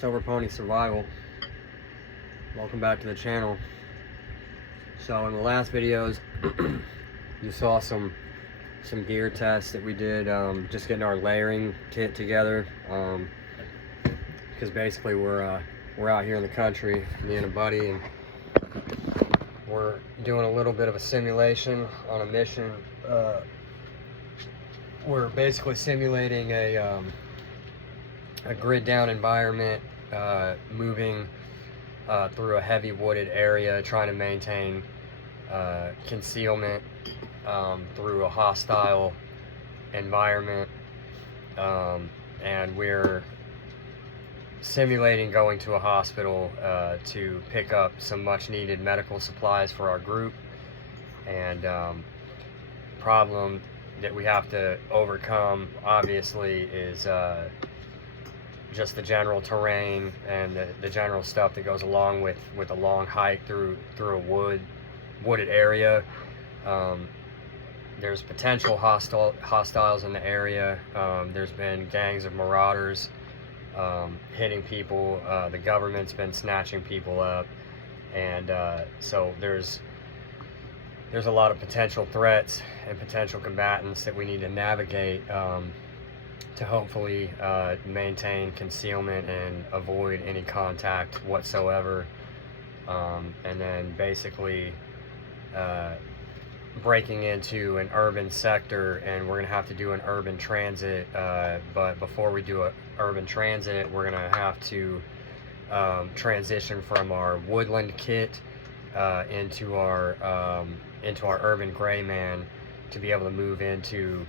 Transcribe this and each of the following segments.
Sober Pony Survival. Welcome back to the channel. So in the last videos you saw some gear tests that we did, just getting our layering kit together, because basically we're out here in the country, me and a buddy, and we're doing a little bit of a simulation on a mission. We're basically simulating a grid down environment, moving through a heavy wooded area, trying to maintain concealment through a hostile environment, and we're simulating going to a hospital to pick up some much needed medical supplies for our group. And problem that we have to overcome obviously is just the general terrain and the general stuff that goes along with a long hike through a wooded area. There's potential hostiles in the area. There's been gangs of marauders hitting people. The government's been snatching people up, and so there's a lot of potential threats and potential combatants that we need to navigate to hopefully maintain concealment and avoid any contact whatsoever, and then basically breaking into an urban sector, and we're gonna have to do an urban transit, but before we do an urban transit, we're gonna have to transition from our woodland kit into our urban gray man to be able to move into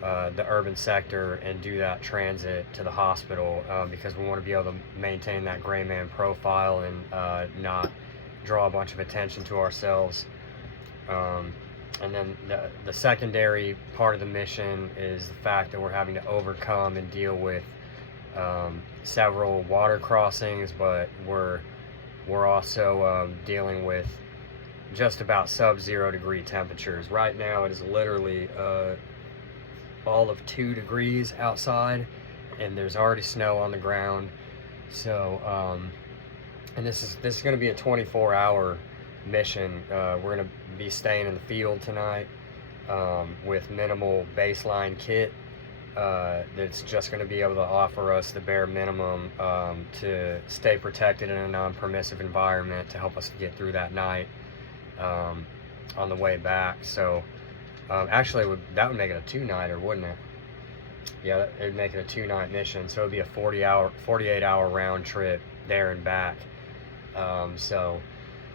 the urban sector and do that transit to the hospital, because we want to be able to maintain that gray man profile and not draw a bunch of attention to ourselves. And then the secondary part of the mission is the fact that we're having to overcome and deal with several water crossings, but we're also dealing with just about sub-0 degree temperatures. Right now it is literally all of 2 degrees outside, and there's already snow on the ground. So and this is going to be a 24-hour mission. We're going to be staying in the field tonight with minimal baseline kit that's just going to be able to offer us the bare minimum to stay protected in a non-permissive environment to help us get through that night on the way back. So actually that would make it a 2-nighter, wouldn't it? Yeah, it would make it a 2-night mission, so it would be a 48-hour round trip there and back. So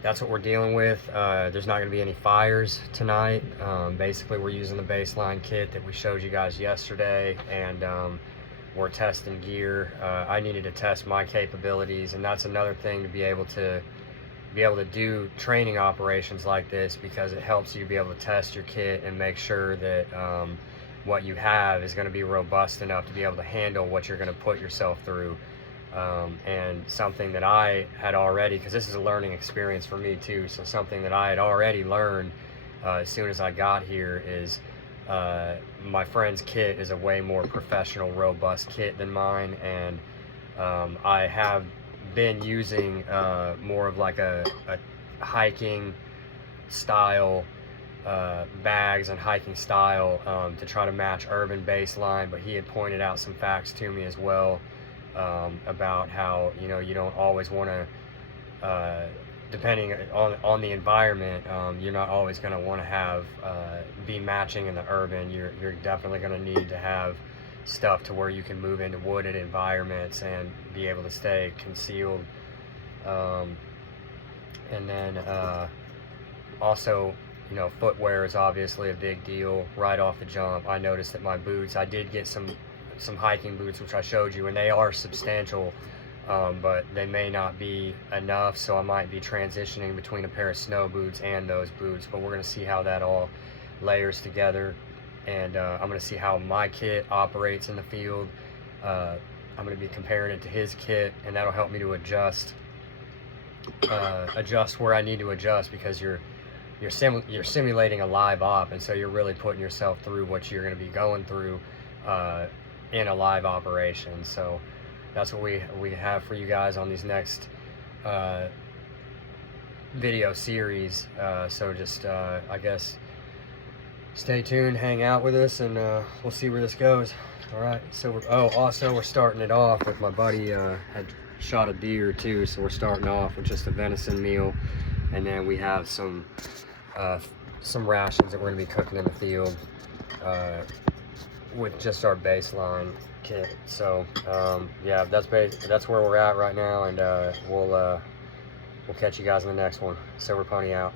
that's what we're dealing with. There's not going to be any fires tonight. Basically we're using the baseline kit that we showed you guys yesterday, and we're testing gear. I needed to test my capabilities, and that's another thing, to be able to do training operations like this, because it helps you be able to test your kit and make sure that what you have is going to be robust enough to be able to handle what you're going to put yourself through. And something that I had already, because this is a learning experience for me too, so something that I had already learned as soon as I got here is my friend's kit is a way more professional, robust kit than mine, and I have been using more of like a hiking style bags and hiking style to try to match urban baseline, but he had pointed out some facts to me as well about how, you know, you don't always want to, depending on the environment, you're not always going to want to have be matching in the urban. You're definitely going to need to have stuff to where you can move into wooded environments and be able to stay concealed. And then also, you know, footwear is obviously a big deal right off the jump. I noticed that my boots, I did get some hiking boots, which I showed you, and they are substantial, but they may not be enough, so I might be transitioning between a pair of snow boots and those boots. But we're going to see how that all layers together, and I'm going to see how my kit operates in the field. I'm going to be comparing it to his kit, and that'll help me to adjust where I need to adjust, because you're simulating a live op, and so you're really putting yourself through what you're going to be going through in a live operation. So that's what we have for you guys on these next video series. So just I guess stay tuned, hang out with us, and we'll see where this goes. All right, so also we're starting it off with my buddy had shot a deer too, so we're starting off with just a venison meal, and then we have some rations that we're gonna be cooking in the field with just our baseline kit. So yeah, that's where we're at right now, and we'll catch you guys in the next one. Silver Pony out.